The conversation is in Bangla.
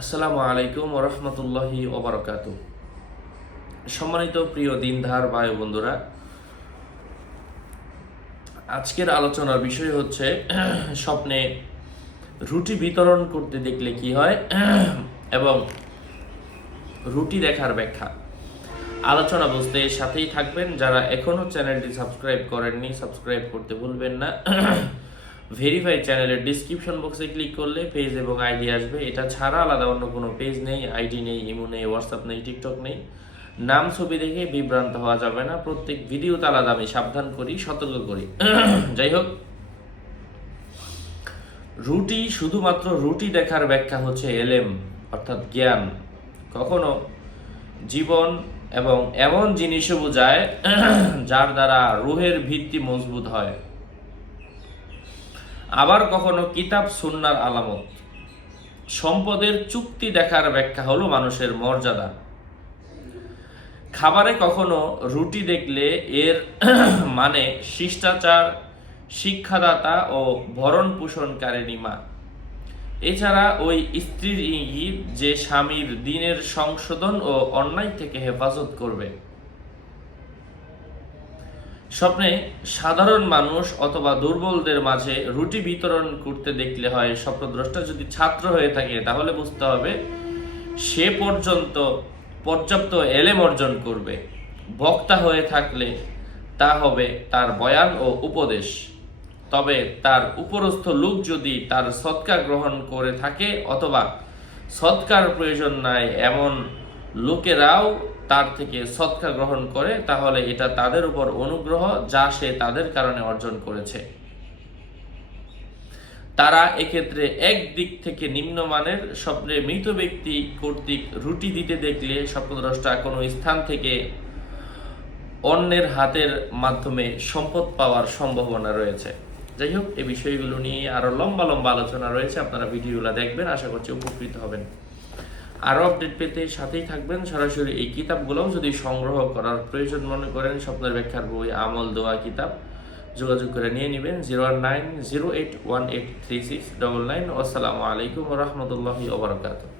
আসসালামু আলাইকুম ওরহমতুল্লাহি ওবরাকাতু। সম্মানিত প্রিয় দিনধার ভাই বন্ধুরা, আজকের আলোচনার বিষয় হচ্ছে স্বপ্নে রুটি বিতরণ করতে দেখলে কি হয় এবং রুটি দেখার ব্যাখ্যা। আলোচনা বুঝতে সাথেই থাকবেন। যারা এখনো চ্যানেলটি সাবস্ক্রাইব করেননি, সাবস্ক্রাইব করতে ভুলবেন না। ভেরিফাই চ্যানেলের ডিসক্রিপশন বক্সে ক্লিক করলে পেজ এবং আইডি আসবে। এটা ছাড়া আলাদা অন্য কোনো পেজ নেই, আইডি নেই, ইমো নেই, হোয়াটসঅ্যাপ নেই, টিকটক নেই। নাম ছবি দেখে বিভ্রান্ত হওয়া যাবে না। প্রত্যেক ভিডিওতে আলাদা আমি সাবধান করি, সতর্ক করি। যাই হোক, রুটি শুধুমাত্র রুটি দেখার ব্যাখ্যা হচ্ছে এলেম, অর্থাৎ জ্ঞান। কখনো জীবন এবং এমন জিনিসও বোঝায় যার দ্বারা রুহের ভিত্তি মজবুত হয়। আবার কখনো কিতাব সুন্নার আলামত। সম্পদের চুক্তি দেখার ব্যাখ্যা হলো মানুষের মর্যাদা। খাবারে কখনো রুটি দেখলে এর মানে শিষ্টাচার, শিক্ষাদাতা ও ভরণ পোষণকারিণী মা। এছাড়া ওই স্ত্রীর ইঙ্গিত যে স্বামীর দিনের সংশোধন ও অন্যায় থেকে হেফাজত করবে। স্বপ্নে সাধারণ মানুষ অথবা দুর্বলদের মাঝে রুটি বিতরণ করতে দেখলে হয় স্বপ্নদ্রষ্টা যদি ছাত্র হয়ে থাকে তাহলে বুঝতে হবে সে পর্যাপ্ত এলেম অর্জন করবে। বক্তা হয়ে থাকলে তা হবে তার বয়ান ও উপদেশ। তবে তার উপরস্থ লোক যদি তার সৎকার গ্রহণ করে থাকে অথবা সৎকার প্রয়োজন নাই এমন লোকেরাও তার থেকে সৎকার গ্রহণ করে, তাহলে এটা তাদের উপর অনুগ্রহ যা সে তাদের কারণে অর্জন করেছে। তারা এক্ষেত্রে এক দিক থেকে নিম্নমানের। স্বপ্নে মৃত ব্যক্তি কর্তৃক রুটি দিতে দেখলে স্বপ্নদ্রষ্টা কোনো স্থান থেকে অন্যের হাতের মাধ্যমে সম্পদ পাওয়ার সম্ভাবনা রয়েছে। যাই হোক, এই বিষয়গুলো নিয়ে আরো লম্বা লম্বা আলোচনা রয়েছে, আপনারা ভিডিওগুলো দেখবেন, আশা করছি উপকৃত হবেন। আরও আপডেট পেতে সাথেই থাকবেন। সরাসরি এই কিতাবগুলোও যদি সংগ্রহ করার প্রয়োজন মনে করেন, স্বপ্নের ব্যাখ্যার বই, আমল দোয়া কিতাব, যোগাযোগ করে নিয়ে নেবেন 01908183699। আসসালামু আলাইকুম ওয়া রাহমাতুল্লাহি ওয়া বারাকাতুহু।